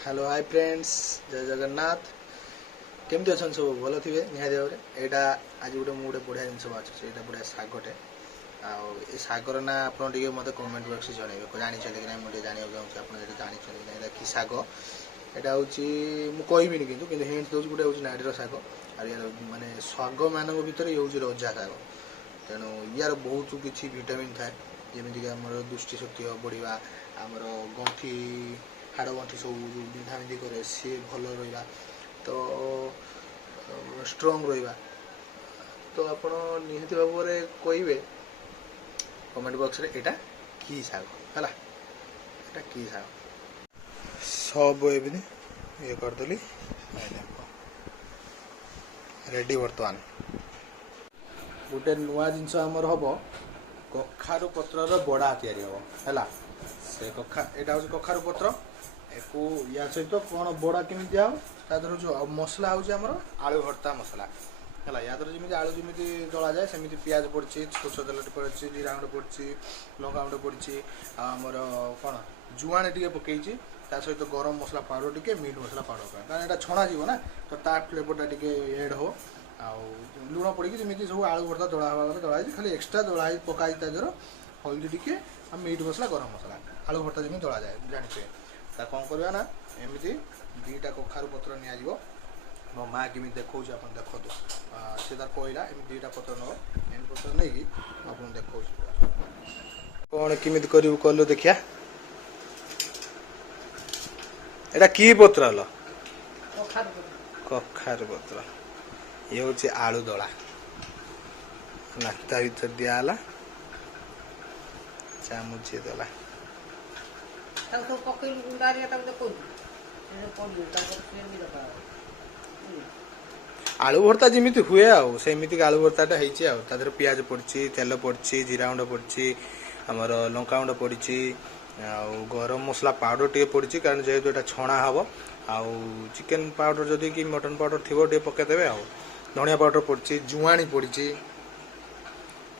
Hello hi friends जय जगन्नाथ केमती अच्छा सब भल थे निहाती भाव में यहाँ आज गोटे मुझे बढ़िया जिन बाछुचे यहाँ बढ़िया शागटे आए शागर ना आप मत कमेंट बॉक्स जनइबे जानते कि ना मुझे जानवा चाहूँगी आप जानते कि शाग यहाँ हूँ मुझे कि हिंट दूसरी गोटे हूँ नाड़ीर शाग आर मानने शाग मान भर ये हूँ रजा शाग तेणु यार बहुत किसी भिटामिन थाए जमीक आम दृष्टिशक्ति बढ़ा आमर गंठी हाड़ गंठी सब जो बिंधा बिंधी करे सी भल रहा तो स्ट्रंग रहा तो आप निहाती भाव में कहे कमेंट बॉक्स रे एटा की शाग है एटा की शाग सब एवं ये करदेली रेडी बर्तमान गोटे नुआ जिनस आमर हम कखारु पत्र बड़ा तैयारी हम है से कखा यहाँ हूँ कखारु पत्र एको या सहित कौन बड़ा केमी दिया तादर जो मसला हूँ आलू भर्ता मसला है या द्वारा जमी आलू जमी दला जाए सेमती पियाज पड़ी सोच तेल पड़ी जीरा गुंड पड़ी लंका गुंड पड़ी आमर कौन जुआणी टे पकई सहित गरम मसला पाउडर टे मीट मसला पाउडर कारण यहाँ छणा जीव ना तो ता फ्लेवरटा टे एड हो लुण पड़ी जमी सब आलू भर्ता दला हवा दला खाली एक्सट्रा दला पकाई ताजर हल्दी टे मीट मसला गरम मसला आलू भर्ता जमी दला जाए जानते कौन करवा ना एमती दीटा कखारु पत्र नि मो माँ केमी देखा आप देखो सी तार कहला एम दीटा पत्र नब एम पत्र नहीं आप देखा कौन केमी कलु देखिया एटा की पत्र हल कखारु पत्र ये हूँ आलू दला ना भर दिहला चामुचे दला आलू भर्ता जमी हुए आमती आलू भर्ता हो पियाज पड़ी तेल पड़ी जीरा गुंड पड़ी आमर लंका गुंड पड़ी गरम मसला पाउडर टे पड़ी कारण जेहेतु यहाँ छणा हम आउ चिकेन पाउडर जदि कि मटन पाउडर थी टे पकईदे आ धनिया पाउडर पड़ी जुआणी पड़ी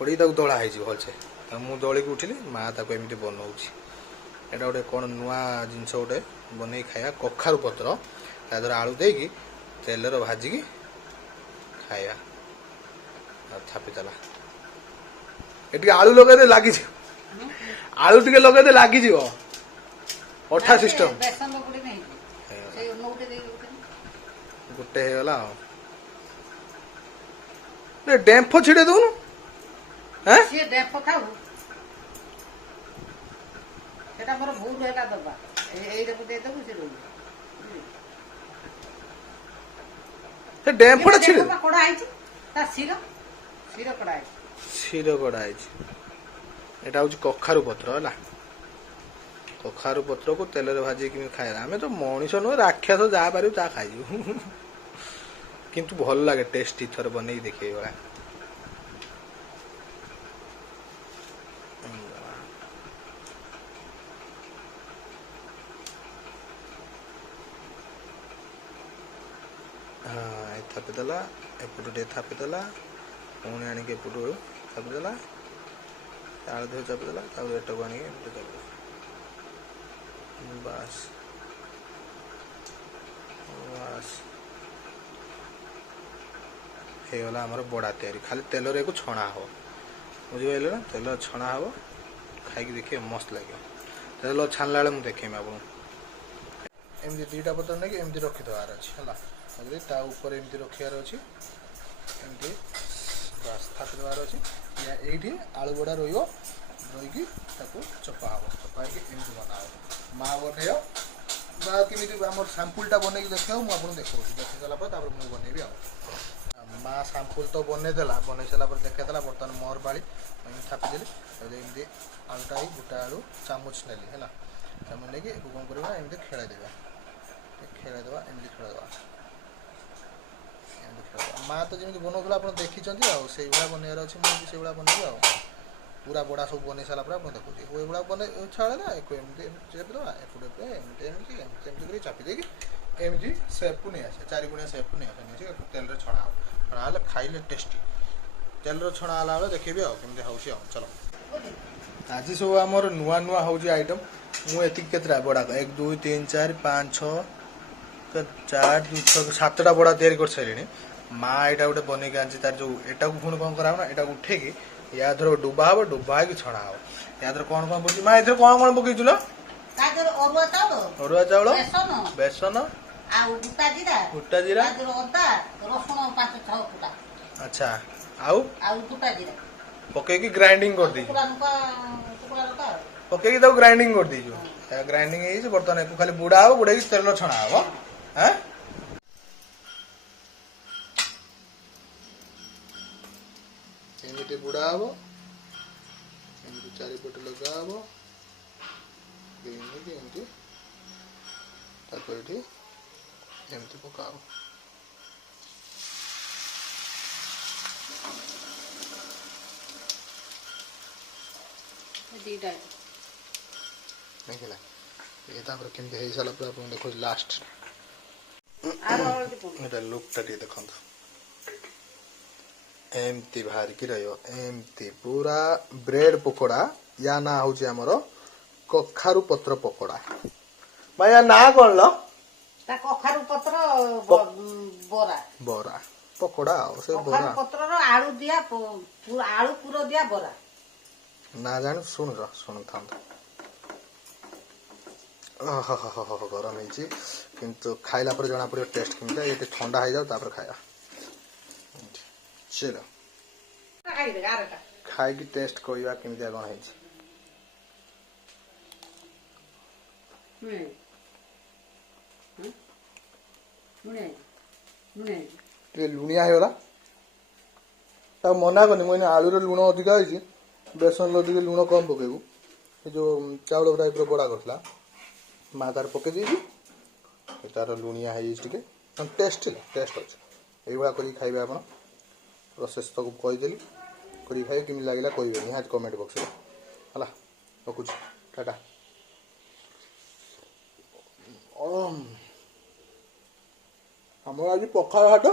पड़ी दला भलसे मुझे दलिक उठिली माँ ताको एमती बनाऊँगी एटा गोटे कौन नुआ जिनस गोटे बन खाया कखारु पत्र तादर आलू देकी तेलर भाजिकी खाया थापीदेला ये आलू लगे लगी आलू टे लगे लगी अठा सिस्टम गोटे होगा डेम्फ छिड़े दौनु मोर भूल है दबा से डेम्फटा छिड़े कड़ा आइछि ता सिर सिर कड़ा आइछि सिर कड़ा आइछि एटा हूँ कखारु पत्र है कखारु पत्र को तेल भाजी कि खाए आम तो मनीष नुह राक्षस जहाँ पार ता खाई किंतु भल लगे टेस्टी थर बन देखे वाला हाँ थापीदेला एपट टे थापीदेला पुणी आणिक एपट थापीदेला आलू देह चापीदेला एटा को आणिक बस बस होगला आमर बड़ा तैयारी खाली तेल को छणा हम बुझे ना तेल छणा हम खाई देखिए मस्त लगे तेल छाणला मुझे देखेमी आप एमती दीटा पत्र नहीं एमती रखीदेवार अच्छे है ता ऊपर एमती रखार अच्छी एमती बस थापीदेवार अच्छी ये आलू बड़ा रही चपा हम चपा एमती बना माँ बनइब बा कि आम साम्पुलटा बनई देखा मुझे देखा देखी सारापर मुझे बनइबी माँ साम्पुल तो बनईदेला बनई सारापर देखा बर्तमान मोर बाड़ी थापीदेली एमती आलूटा गोटा आलू चामच नेली है चामच नहीं कौन करवा एमती खेलदेवा खेलदेवा एमती खेलदेवा माँ तो जमी बनाऊला आप देखी से भाया बनइबार अच्छे मुझे से बनइबी आ पूरा बड़ा सब बन सारापर आप देखिए वो बन छाड़ा एक चापीदा एपटे एमती एमती एमती एमती चापी देकी एमती सेप को नहीं आसे 4 गुणिया सेप को नहीं आसे तेल छणा छणा खाइले टेस्टी तेल छणा देखिए कमी हूँ चलो आज सब आमर नुआ नुआ हूँ आइटम ମୁଁ ଏତିକି କେତେଟା ବଡ଼ା 1 2 3 4 5 6 4 2 6 7ଟା ବଡ଼ା ତିଆରି କରିସାରିଲିଣି। ମା ଏଇଟା ଗୋଟେ ବନେଇକି ଆଣିଛି ତାର ଯୋଉ ଏଟାକୁ ପୁଣି କ'ଣ କରାହବ ନା ଏଟାକୁ ଉଠେଇକି ୟା ଧର ଡୁବା ହବ ଡୁବା ହେଇକି ଛଣା ହବ। ୟା ଧର କ'ଣ ପକେଇଛୁ ମା ଏଥିରେ କ'ଣ ପକେଇଛୁ ଲୋ? ତା ଦେହରେ ଅରୁଆ ଚାଉଳ ବେସନ ଆଉ ଗୋଟା ଜିରା ତା ଦେହରେ ଅଦା ରସୁଣ 5-6 କୁଟା ଆଚ୍ଛା ଆଉ ଗୋଟା ଜିରା ପକେଇକି ଗ୍ରାଇଣ୍ଡିଙ୍ଗ କରିଦେଇଛୁ ଟୁକୁଡ଼ା ଲଙ୍କା ପକେଇକି ତାକୁ ଗ୍ରାଇଣ୍ଡିଙ୍ଗ କରିଦେଇଛୁ। ଗ୍ରାଇଣ୍ଡିଙ୍ଗ ହେଇଯାଇଛି ବର୍ତ୍ତମାନ ଏକୁ ଖାଲି ବୁଡ଼ା ହବ ବୁଡ଼େଇକି ତେଲ ଛଣା ହବ। ଆଁ ଏମିତି ବୁଡ଼ା ହବ ଏମିତି ଚାରିପଟେ ଲଗା ହବ ଏମିତି ଏମିତି ତାକୁ ଏଠି ଏମିତି ପକା ହବ। ଦିଟା ଦେଖିଲା ଏ ତାପରେ କେମିତି ହେଇସାରିଲା ପରେ ଆପଣ ଦେଖନ୍ତୁ ଲାଷ୍ଟ ଏଟା ଲୁକଟା ଟିକେ ଦେଖନ୍ତୁ ଏମିତି ବାହାରିକି ରହିବ ଏମିତି ପୁରା ବ୍ରେଡ ପକୋଡା। ୟା ନାଁ ହଉଛି ଆମର କଖାରୁ ପତ୍ର ପକୋଡା। ଭାଇ ୟା ନାଁ କ'ଣ ଲ? ତା କଖାରୁ ପତ୍ର ବରା ବରା ପକୋଡା ଆଉ ସେ କଖାରୁ ବରା ପତ୍ରର ଆଳୁ ଦିଆ ଆଳୁ ପୁର ଦିଆ ବରା ନା ଜାଣି ଶୁଣୁଥାନ୍ତୁ। ଗରମ ହେଇଛି କିନ୍ତୁ ଖାଇଲା ପରେ ଜଣା ପଡିବ ଟେଷ୍ଟ କେମିତି। ଏଠି ଥଣ୍ଡା ହେଇଯାଉ ତାପରେ ଖାଇବା। ଚଲ ଖାଇକି ଟେଷ୍ଟ କରିବା କେମିତିଆ କ'ଣ ହେଇଛି। ଟିକେ ଲୁଣିଆ ହେଇଗଲା ତାକୁ ମନା କନି ମୁଁ ଆଳୁରେ ଲୁଣ ଅଧିକା ହେଇଛି ବେସନ ଟିକେ ଲୁଣ କମ୍ ପକେଇବୁ। ଏ ଯୋଉ ଚାଉଳ ଟାଇପ୍ର ବଡ଼ା କରିଥିଲା ମା ତାର ପକେଇ ଦେଇଛି ତାର ଲୁଣିଆ ହେଇଯାଇଛି ଟିକେ ଟେଷ୍ଟ ଅଛି। ଏଇଭଳିଆ କରିକି ଖାଇବେ ଆପଣ। ପ୍ରୋସେସ୍ ତାକୁ କହିଦେଲି କରିକି ଖାଇବେ କେମିତି ଲାଗିଲା କହିବେ ନିହାତି କମେଣ୍ଟ ବକ୍ସରେ ହେଲା। ରଖୁଛି ଟାଟା। ଆମର ଆଜି ପଖାଳ ଭାତ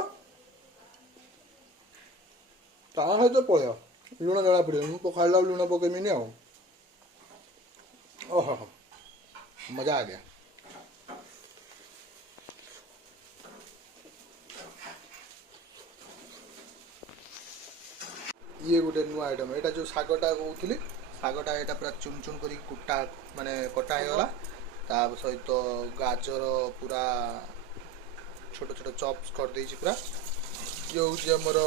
ତା ସହିତ ପଳେଇବ ଲୁଣ ଜଣା ପଡ଼ିବନି। ମୁଁ ପଖାଳିଲା ଲୁଣ ପକେଇବିନି ଆଉ। ଓହୋ ମଜା आ गया। ଇଏ ଗୋଟେ ନୂଆ ଆଇଟମ୍। ଏଇଟା ଯୋଉ ଶାଗଟା କହୁଥିଲି ଶାଗଟା ଏଇଟା ପୁରା ଚୁନ ଚୁନ କରିକି କଟା ହେଇଗଲା। ତା ସହିତ ଗାଜର ପୁରା ଛୋଟ ଛୋଟ ଚପ୍ସ କରିଦେଇଛି ପୁରା। ଇଏ ହେଉଛି ଆମର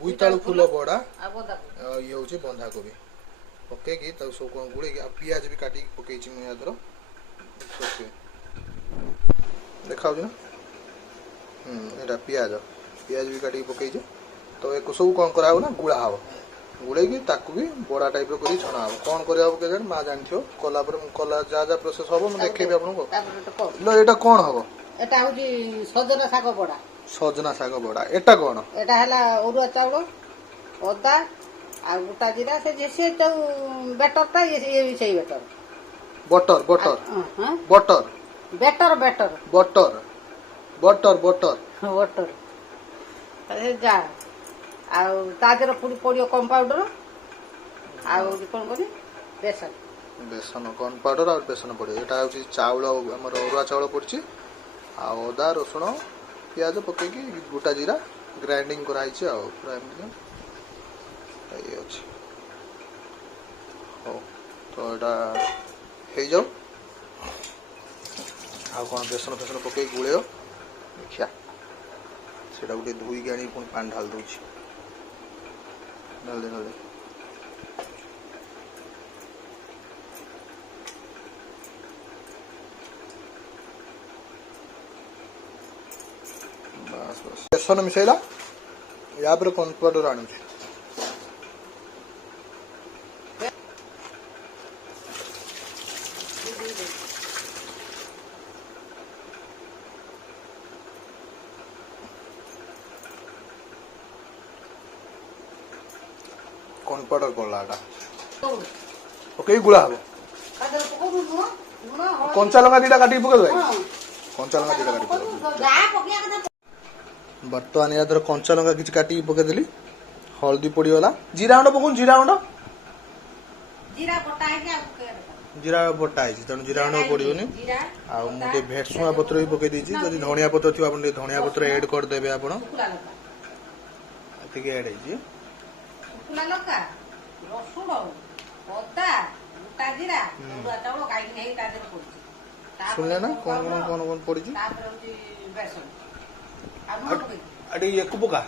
ବୋଇତାଳୁ ଫୁଲ ବଡ଼ା ଇଏ ହେଉଛି ବନ୍ଧାକୋବି ପକେଇକି ତାକୁ ସବୁ କ'ଣ ଗୁଳେଇକି ଆଉ ପିଆଜ ବି କାଟିକି ପକେଇଛି ମୁଁ ୟା ଧର ଦେଖାଉଛି ନା ଏଇଟା ପିଆଜ ବି କାଟିକି ପକେଇଛି। ତ ଏକୁ ସବୁ କ'ଣ କରାହବ ନା ଗୁଳା ହବ ଗୁଳେଇକି ତାକୁ ବି ବଡ଼ା ଟାଇପ୍ର କରି ଛଣା ହବ। କ'ଣ କରାହବ କେଜାଣି ମା ଜାଣିଥିବ। କଲା ପରେ ମୁଁ ଯାହା ପ୍ରୋସେସ୍ ହବ ମୁଁ ଦେଖେଇବି ଆପଣଙ୍କୁ। ଏଇଟା କ'ଣ ହବ? ଏଟା ହଉଛି ସଜନା ଶାଗ ବଡ଼ା। ସଜନା ଶାଗ ବଡ଼ା। ଏଟା କ'ଣ? ଏଟା ହେଲା ଅରୁଆ ଚାଉଳ ଅଦା ଆଉ ଗୋଟା ଜିରା ସେ ଯୋଉ ବେଟରଟା ଇଏ ସେଇ ବେଟର ବଟର ଯା ଆଉ ତା ଦେହରେ ପୁଣି ପଡ଼ିବ କମ୍ ପାଉଡର ଆଉ କ'ଣ କରିବି ବେସନ କର୍ନ ପାଉଡର ଆଉ ବେସନ ପଡ଼ିବ। ଏଇଟା ହେଉଛି ଚାଉଳ ଆମର ଅରୁଆ ଚାଉଳ ପଡ଼ିଛି ଆଉ ଅଦା ରସୁଣ ପିଆଜ ପକେଇକି ଗୋଟା ଜିରା ଗ୍ରାଇଣ୍ଡିଙ୍ଗ କରାହେଇଛି ଆଉ ପୁରା ଏମିତି ଇଏ ଅଛି। ହଉ ତ ଏଇଟା ହେଇଯାଉ ଆଉ କ'ଣ ବେସନ ପକେଇକି ଗୁଳେଇବ ଦେଖିଆ। ସେଇଟାକୁ ଟିକେ ଧୋଇକି ଆଣିକି ପୁଣି ପାଣି ଢାଳି ଦେଉଛି। ଢାଳି ବେସନ ମିଶାଇଲା ୟା ପରେ କର୍ନ ପାଉଡର ଆଣୁଛି। କର୍ନ ପାଉଡର ପଡ଼ିଲା ଏଟା ପକେଇକି ଗୁଳା ହବ। କଞ୍ଚା ଲଙ୍କା ଦିଟା କାଟିକି ପକେଇଦେବେ। କଞ୍ଚା ଲଙ୍କା ଦିଟା କାଟିକି ପକେଇଦେବେ। ବର୍ତ୍ତମାନ ୟା ଧର କଞ୍ଚା ଲଙ୍କା କିଛି କାଟିକି ପକେଇଦେଲି। ହଳଦୀ ପଡ଼ିଗଲା। ଜିରା ଗୁଣ୍ଡ ପକଉନି ଜିରା ଗୁଣ୍ଡ जीरा बटा है तेणु जीरा गुंड पड़ोनी ଜିରା आउ मुझे भेटसुआ पत्र भी पकई देछि जदि धनिया पत्र थी आप धनिया पत्र ऐड कर देबे आपण ଶୁଖିଲା ଲଙ୍କା एतिके ऐड है ଶୁଖିଲା ଲଙ୍କା ରସୁଣ ଅଦା ଗୋଟା ଜିରା ଅରୁଆ ଚାଉଳ କାହିଁକି ନେଇ ତା ଦେହରେ ପଡୁଛି सुनले ना कौन पड़ी ତାପରେ ହଉଛି ବେସନ ଆଉ ଲୁଣ ପକେଇଛି अरे ये कुपका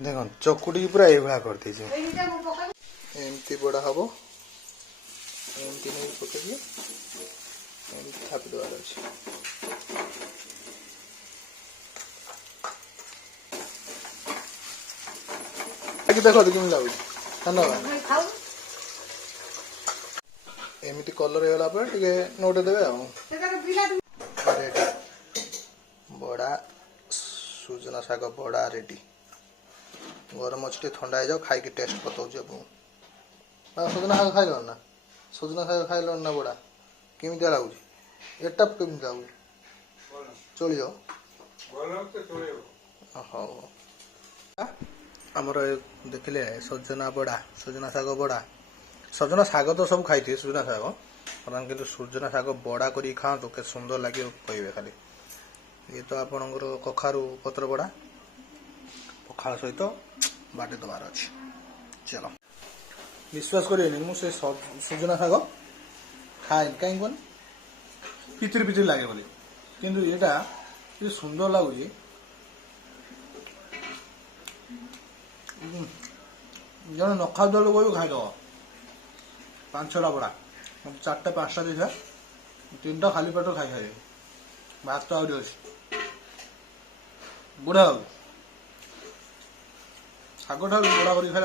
देख चकुटी पूरा ये कर दीजिए ଏଇଟା ମୁଁ ପକେଇବି एमती बड़ा हम एमती नहीं पकड़िए एमती थापी देवार अच्छे देखो केमी लगुच धन्यवाद ମୁଁ ଖାଉ एमती कलर होगा पर टे नोटे देवे ସେଟାରେ ବିଲାତି रेडी बड़ा सुजना शाग बड़ा रेडी गरम अच्छे टे ठंडा हो खाई टेस्ट बताऊँ आपको सुजना शाग खाइल ना सुजना शाग खाइल ना बड़ा केमी लगुच एटा केमी लगुच चलियो हाँ आमर देखिले सजना बड़ा सजना शाग बड़ा सजना शाग तो सब खाई सजना शाग बर्तमान किंतु सजना शाग बड़ा कर खाओ के सुंदर लगे कहे खाली ये तो आपणकर कखारू पत्र बड़ा पखाल सहित बाटे दबार अच्छे चलो विश्वास करेनि मुझे सजना शाग खाए कहीं कौन पितिर पितिर लगे बोली किंतु यहाँ ये सुंदर लगुच जन न खाऊ लोग भी खाईद 5-6टा बड़ा 4टा-5टा देखा 3टा खाली पेट खाई खाई भात तो आहरी अच्छे बुढ़ा हो शाग टा बड़ा कर खाई